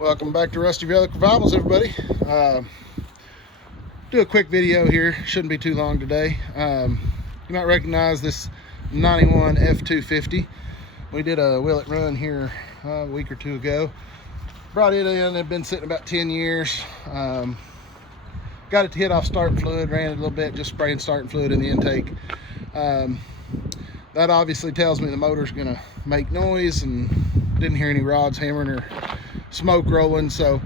Welcome back to Rusty Relic Revivals, everybody. Do a quick video here, shouldn't be too long today. You might recognize this 91 F250. We did a wheel it run here a week or two ago. Brought it in, it's been sitting about 10 years. Got it to hit off starting fluid, ran it a little bit, just spraying starting fluid in the intake. That obviously tells me the motor's gonna make noise, and didn't hear any rods hammering or smoke rolling, so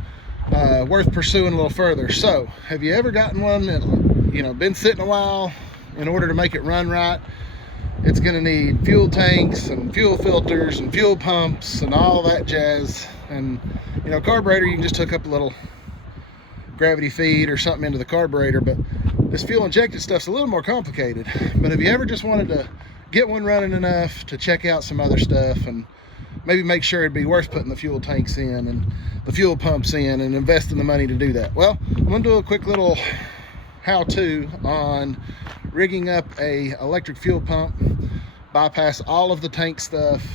worth pursuing a little further. So have you ever gotten one that, been sitting a while? In order to make it run right, it's going to need fuel tanks and fuel filters and fuel pumps and all that jazz. And carburetor, you can just hook up a little gravity feed or something into the carburetor, but this fuel injected stuff's a little more complicated. But have you ever just wanted to get one running enough to check out some other stuff and maybe make sure it'd be worth putting the fuel tanks in and the fuel pumps in and investing the money to do that? Well, I'm gonna do a quick little how-to on rigging up a electric fuel pump, bypass all of the tank stuff,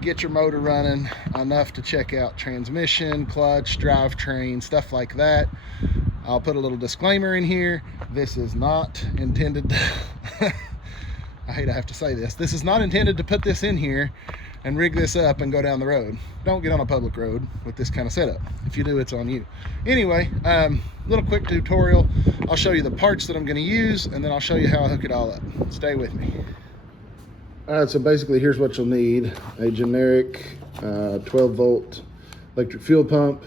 get your motor running enough to check out transmission, clutch, drivetrain, stuff like that. I'll put a little disclaimer in here. This is not intended to I hate I have to say this. This is not intended to put this in here and rig this up and go down the road. Don't get on a public road with this kind of setup. If you do, it's on you. Anyway, little quick tutorial. I'll show you the parts that I'm gonna use, and then I'll show you how I hook it all up. Stay with me. All right, so basically here's what you'll need. A generic 12 volt electric fuel pump.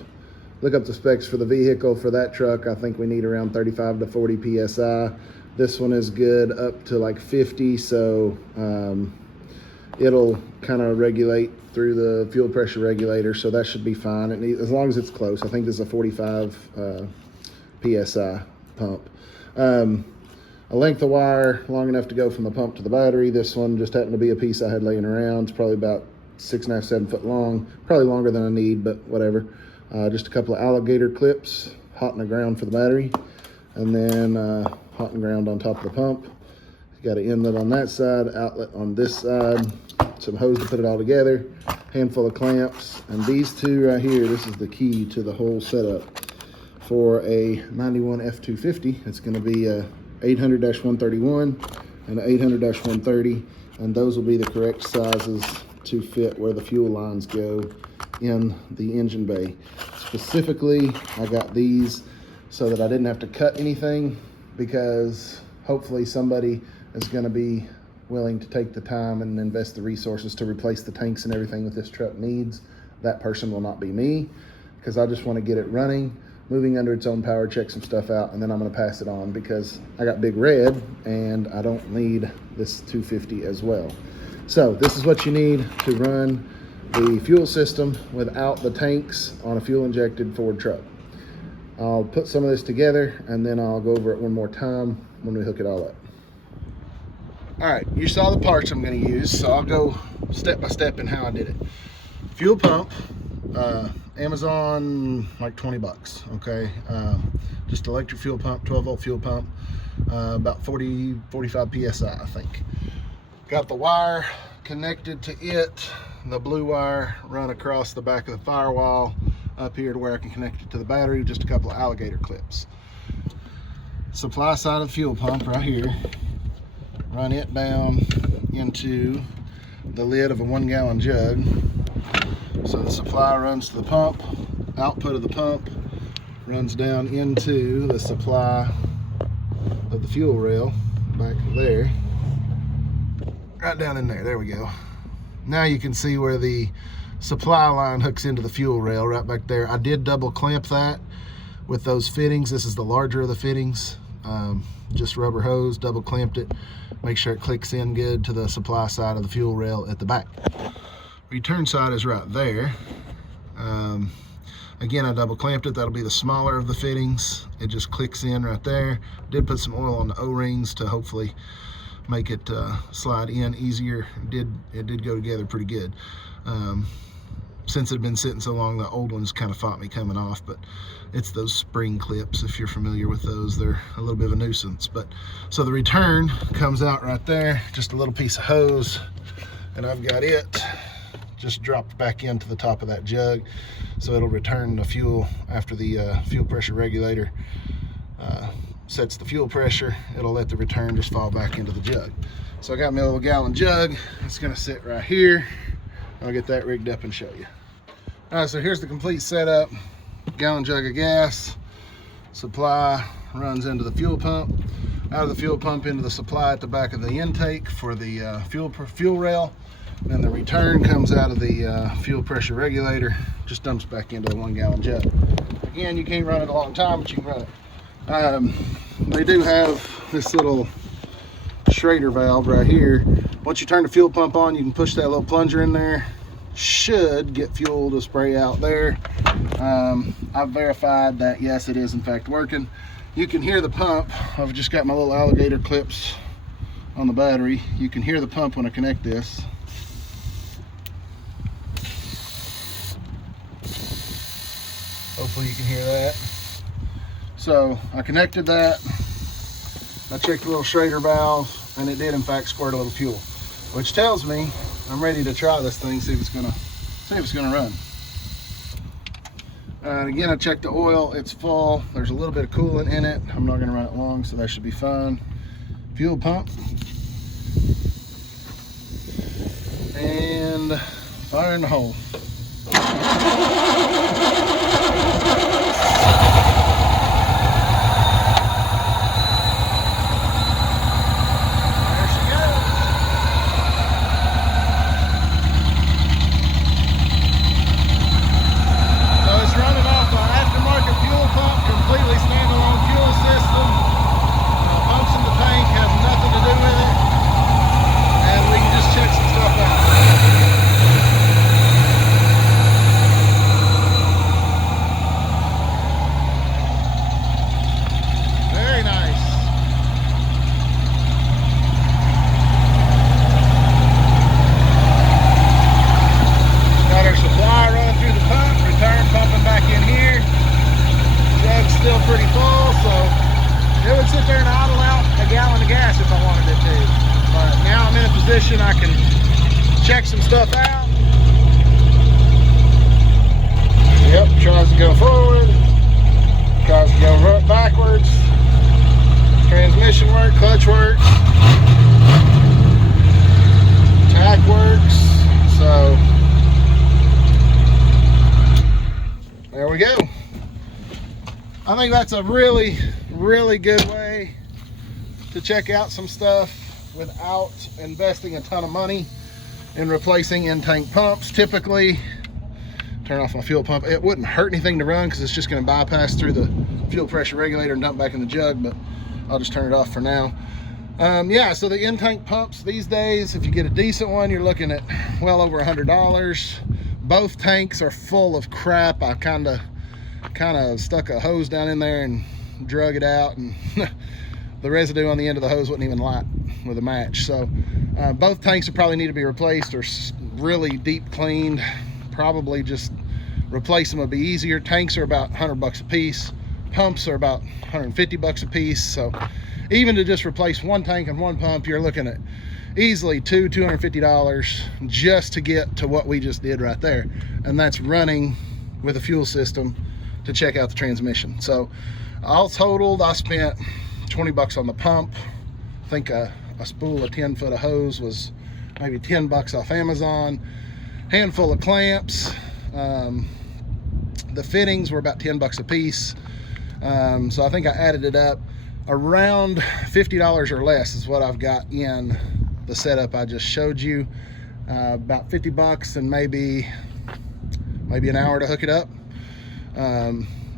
Look up the specs for the vehicle. For that truck, I think we need around 35 to 40 PSI. This one is good up to like 50, so it'll kind of regulate through the fuel pressure regulator, so that should be fine. It needs, as long as it's close. I think this is a 45 PSI pump. A length of wire long enough to go from the pump to the battery. This one just happened to be a piece I had laying around. It's probably about 6.5, 7 foot long. Probably longer than I need, but whatever. Just a couple of alligator clips, hot in the ground for the battery, and then hot and ground on top of the pump. You got an inlet on that side, outlet on this side, some hose to put it all together, handful of clamps, and these two right here, this is the key to the whole setup. For a 91 F250, it's gonna be a 800-131 and an 800-130, and those will be the correct sizes to fit where the fuel lines go in the engine bay. Specifically, I got these so that I didn't have to cut anything, because hopefully somebody is going to be willing to take the time and invest the resources to replace the tanks and everything that this truck needs. That person will not be me, because I just want to get it running, moving under its own power, check some stuff out, and then I'm going to pass it on, because I got Big Red and I don't need this 250 as well. So this is what you need to run the fuel system without the tanks on a fuel injected Ford truck. I'll put some of this together and then I'll go over it one more time when we hook it all up. All right, you saw the parts I'm going to use, so I'll go step by step in how I did it. Fuel pump, Amazon, like 20 bucks, okay? Just electric fuel pump, 12 volt fuel pump, about 40, 45 PSI, I think. Got the wire connected to it, the blue wire run across the back of the firewall up here to where I can connect it to the battery, just a couple of alligator clips. Supply side of the fuel pump right here, run it down into the lid of a 1 gallon jug. So the supply runs to the pump, output of the pump runs down into the supply of the fuel rail back there, right down in there. There we go. Now you can see where the supply line hooks into the fuel rail right back there. I did double clamp that with those fittings. This is the larger of the fittings. Just rubber hose, double clamped it. Make sure it clicks in good to the supply side of the fuel rail at the back. Return side is right there. Again, I double clamped it. That'll be the smaller of the fittings. It just clicks in right there. Did put some oil on the O-rings to hopefully make it slide in easier. It did go together pretty good. Since it had been sitting so long, the old ones kind of fought me coming off, but it's those spring clips, if you're familiar with those. They're a little bit of a nuisance. But so the return comes out right there, just a little piece of hose, and I've got it just dropped back into the top of that jug, so it'll return the fuel after the fuel pressure regulator sets the fuel pressure. It'll let the return just fall back into the jug. So I got my little gallon jug. It's gonna sit right here. I'll get that rigged up and show you. All right, so here's the complete setup. Gallon jug of gas, supply runs into the fuel pump, out of the fuel pump into the supply at the back of the intake for the fuel rail. Then the return comes out of the fuel pressure regulator, just dumps back into the 1 gallon jug. Again, you can't run it a long time, but you can run it. They do have this little Schrader valve right here. Once you turn the fuel pump on, you can push that little plunger in there. Should get fuel to spray out there. I've verified that yes, it is in fact working. You can hear the pump. I've just got my little alligator clips on the battery. You can hear the pump when I connect this. Hopefully you can hear that. So I connected that. I checked the little Schrader valve, and it did in fact squirt a little fuel, which tells me I'm ready to try this thing, see if it's gonna run. And again, I checked the oil, it's full. There's a little bit of coolant in it. I'm not gonna run it long, so that should be fine. Fuel pump. And fire in the hole. Completely standalone fuel system. Pumps in the tank have nothing to do with it, and we can just check some stuff out. Very nice. Got our supply running through the pump, return pumping back in here. Jug's still pretty full, so it would sit there and idle out a gallon of gas if I wanted it to. But now I'm in a position I can check some stuff out. Yep, tries to go forward, tries to go backwards. Transmission work, clutch work, tach works. So there we go. I think that's a really, really good way to check out some stuff without investing a ton of money in replacing in-tank pumps. Typically, turn off my fuel pump. It wouldn't hurt anything to run because it's just going to bypass through the fuel pressure regulator and dump back in the jug, but I'll just turn it off for now. Yeah, so the in-tank pumps these days, if you get a decent one, you're looking at well over $100. Both tanks are full of crap. I kind of stuck a hose down in there and drug it out, and the residue on the end of the hose wouldn't even light with a match. So both tanks would probably need to be replaced or really deep cleaned. Probably just replace them would be easier. Tanks are about $100 a piece. Pumps are about $150 a piece. So even to just replace one tank and one pump, you're looking at easily $250 just to get to what we just did right there. And that's running with a fuel system to check out the transmission. So all totaled, I spent $20 on the pump. I think a spool of 10 foot of hose was maybe $10 off Amazon. Handful of clamps. The fittings were about $10 a piece. So I think I added it up around $50 or less is what I've got in the setup I just showed you. About $50 and maybe an hour to hook it up.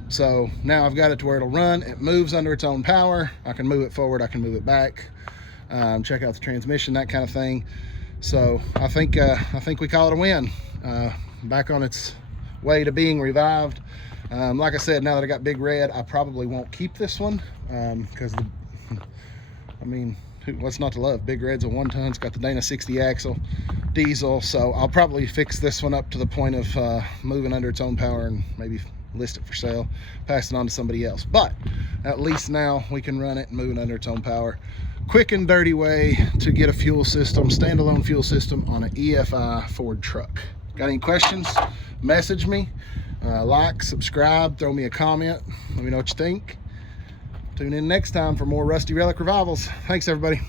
So now I've got it to where it'll run. It moves under its own power. I can move it forward, I can move it back, check out the transmission, that kind of thing. So I think we call it a win. Back on its way to being revived. Like I said, now that I got Big Red, I probably won't keep this one because I mean, what's not to love? Big Red's a 1-ton. It's got the Dana 60 axle, diesel. So I'll probably fix this one up to the point of moving under its own power and maybe list it for sale, pass it on to somebody else. But at least now we can run it and move it under its own power. Quick and dirty way to get a fuel system, standalone fuel system on an EFI Ford truck. Got any questions? Message me. Like, subscribe, throw me a comment. Let me know what you think. Tune in next time for more Rusty Relic Revivals. Thanks, everybody.